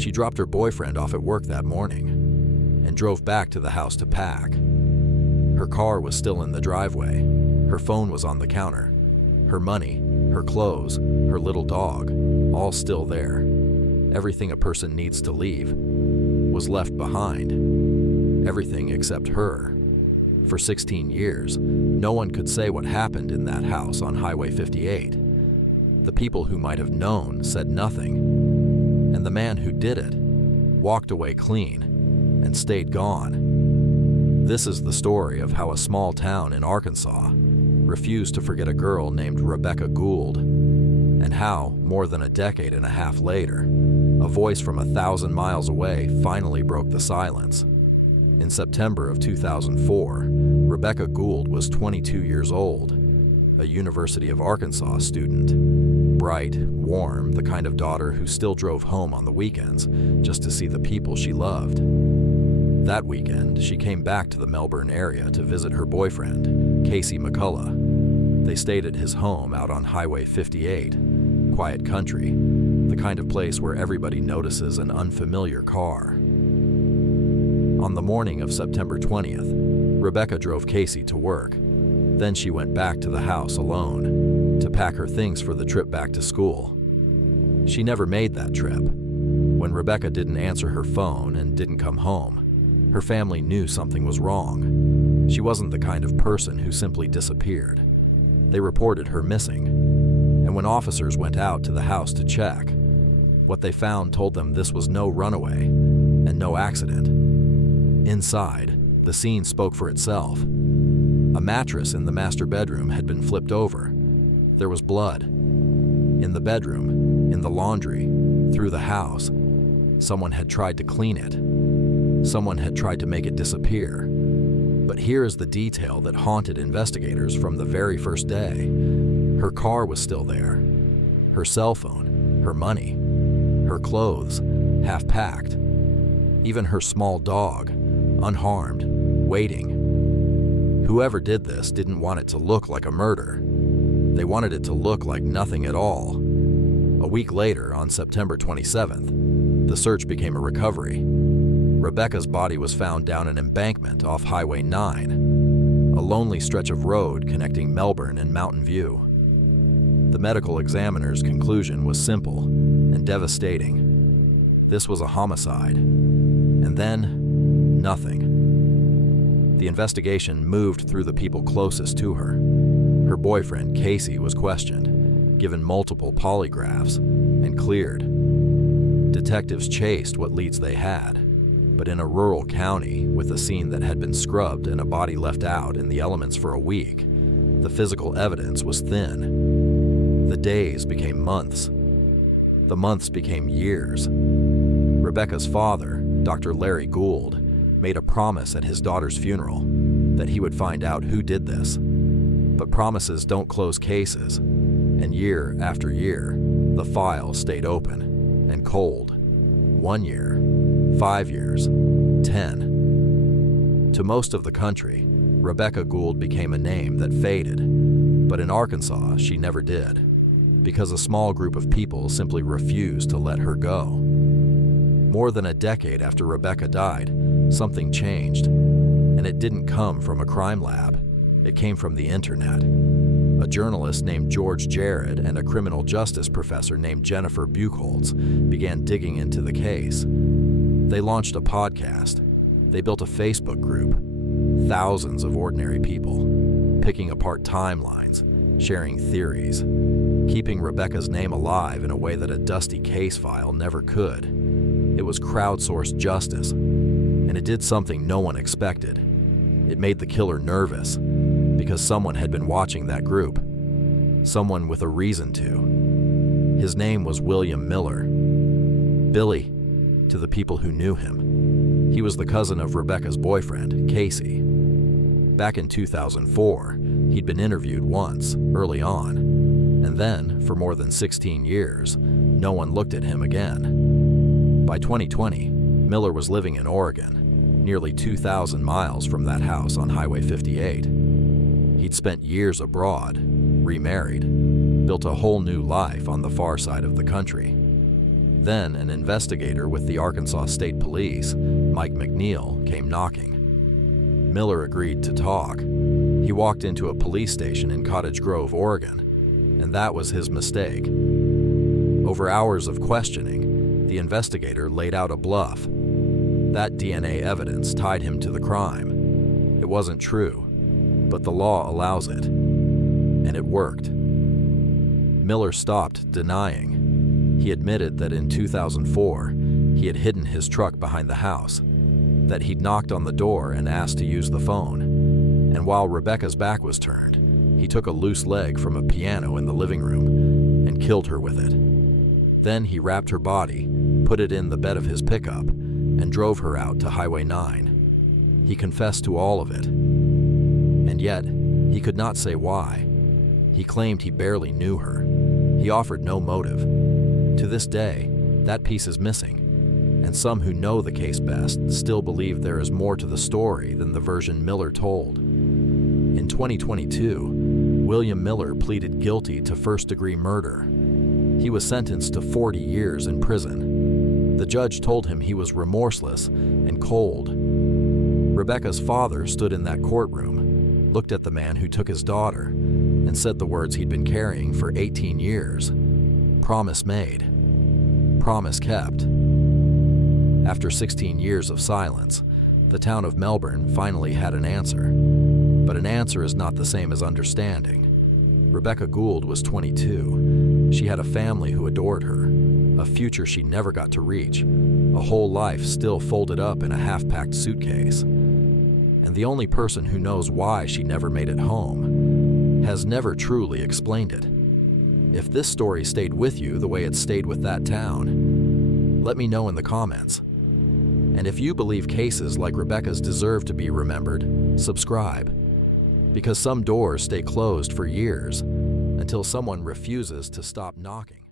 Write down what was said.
She dropped her boyfriend off at work that morning and drove back to the house to pack. Her car was still in the driveway. Her phone was on the counter. Her money, her clothes, her little dog, all still there. Everything a person needs to leave was left behind. Everything except her. For 16 years, no one could say what happened in that house on Highway 58. The people who might have known said nothing, and the man who did it walked away clean and stayed gone. This is the story of how a small town in Arkansas refused to forget a girl named Rebekah Gould, and how, more than a decade and a half later, a voice from 1,000 miles away finally broke the silence. In September of 2004, Rebekah Gould was 22 years old, a University of Arkansas student. Bright, warm, the kind of daughter who still drove home on the weekends just to see the people she loved. That weekend, she came back to the Melbourne area to visit her boyfriend, Casey McCullough. They stayed at his home out on Highway 58, quiet country, the kind of place where everybody notices an unfamiliar car. On the morning of September 20th, Rebekah drove Casey to work. Then she went back to the house alone to pack her things for the trip back to school. She never made that trip. When Rebekah didn't answer her phone and didn't come home, her family knew something was wrong. She wasn't the kind of person who simply disappeared. They reported her missing, and when officers went out to the house to check, what they found told them this was no runaway and no accident. Inside, the scene spoke for itself. A mattress in the master bedroom had been flipped over. There was blood. In the bedroom, in the laundry, through the house. Someone had tried to clean it. Someone had tried to make it disappear. But here is the detail that haunted investigators from the very first day. Her car was still there. Her cell phone, her money, her clothes, half packed. Even her small dog, unharmed, waiting. Whoever did this didn't want it to look like a murder. They wanted it to look like nothing at all. A week later, on September 27th, the search became a recovery. Rebekah's body was found down an embankment off Highway 9, a lonely stretch of road connecting Melbourne and Mountain View. The medical examiner's conclusion was simple and devastating. This was a homicide. And then, nothing. The investigation moved through the people closest to her. Her boyfriend, Casey, was questioned, given multiple polygraphs, and cleared. Detectives chased what leads they had, but in a rural county with a scene that had been scrubbed and a body left out in the elements for a week, the physical evidence was thin. The days became months. The months became years. Rebekah's father, Dr. Larry Gould, made a promise at his daughter's funeral that he would find out who did this. But promises don't close cases, and year after year, the file stayed open and cold. 1 year, 5 years, 10. To most of the country, Rebekah Gould became a name that faded, but in Arkansas, she never did, because a small group of people simply refused to let her go. More than a decade after Rebekah died, something changed, and it didn't come from a crime lab. It came from the internet. A journalist named George Jared and a criminal justice professor named Jennifer Buchholz began digging into the case. They launched a podcast. They built a Facebook group. Thousands of ordinary people, picking apart timelines, sharing theories, keeping Rebekah's name alive in a way that a dusty case file never could. It was crowdsourced justice, and it did something no one expected. It made the killer nervous, because someone had been watching that group. Someone with a reason to. His name was William Miller. Billy, to the people who knew him. He was the cousin of Rebekah's boyfriend, Casey. Back in 2004, he'd been interviewed once, early on, and then, for more than 16 years, no one looked at him again. By 2020, Miller was living in Oregon, nearly 2,000 miles from that house on Highway 58. He'd spent years abroad, remarried, built a whole new life on the far side of the country. Then an investigator with the Arkansas State Police, Mike McNeil, came knocking. Miller agreed to talk. He walked into a police station in Cottage Grove, Oregon, and that was his mistake. Over hours of questioning, the investigator laid out a bluff. That DNA evidence tied him to the crime. It wasn't true, but the law allows it, and it worked. Miller stopped denying. He admitted that in 2004, he had hidden his truck behind the house, that he'd knocked on the door and asked to use the phone, and while Rebekah's back was turned, he took a loose leg from a piano in the living room and killed her with it. Then he wrapped her body, put it in the bed of his pickup, and drove her out to Highway 9. He confessed to all of it, and yet he could not say why. He claimed he barely knew her. He offered no motive. To this day, that piece is missing, and some who know the case best still believe there is more to the story than the version Miller told. In 2022, William Miller pleaded guilty to first-degree murder. He was sentenced to 40 years in prison. The judge told him he was remorseless and cold. Rebekah's father stood in that courtroom, looked at the man who took his daughter, and said the words he'd been carrying for 18 years. Promise made. Promise kept. After 16 years of silence, the town of Melbourne finally had an answer. But an answer is not the same as understanding. Rebekah Gould was 22. She had a family who adored her, a future she never got to reach, a whole life still folded up in a half-packed suitcase. And the only person who knows why she never made it home has never truly explained it. If this story stayed with you the way it stayed with that town, let me know in the comments. And if you believe cases like Rebekah's deserve to be remembered, subscribe. Because some doors stay closed for years until someone refuses to stop knocking.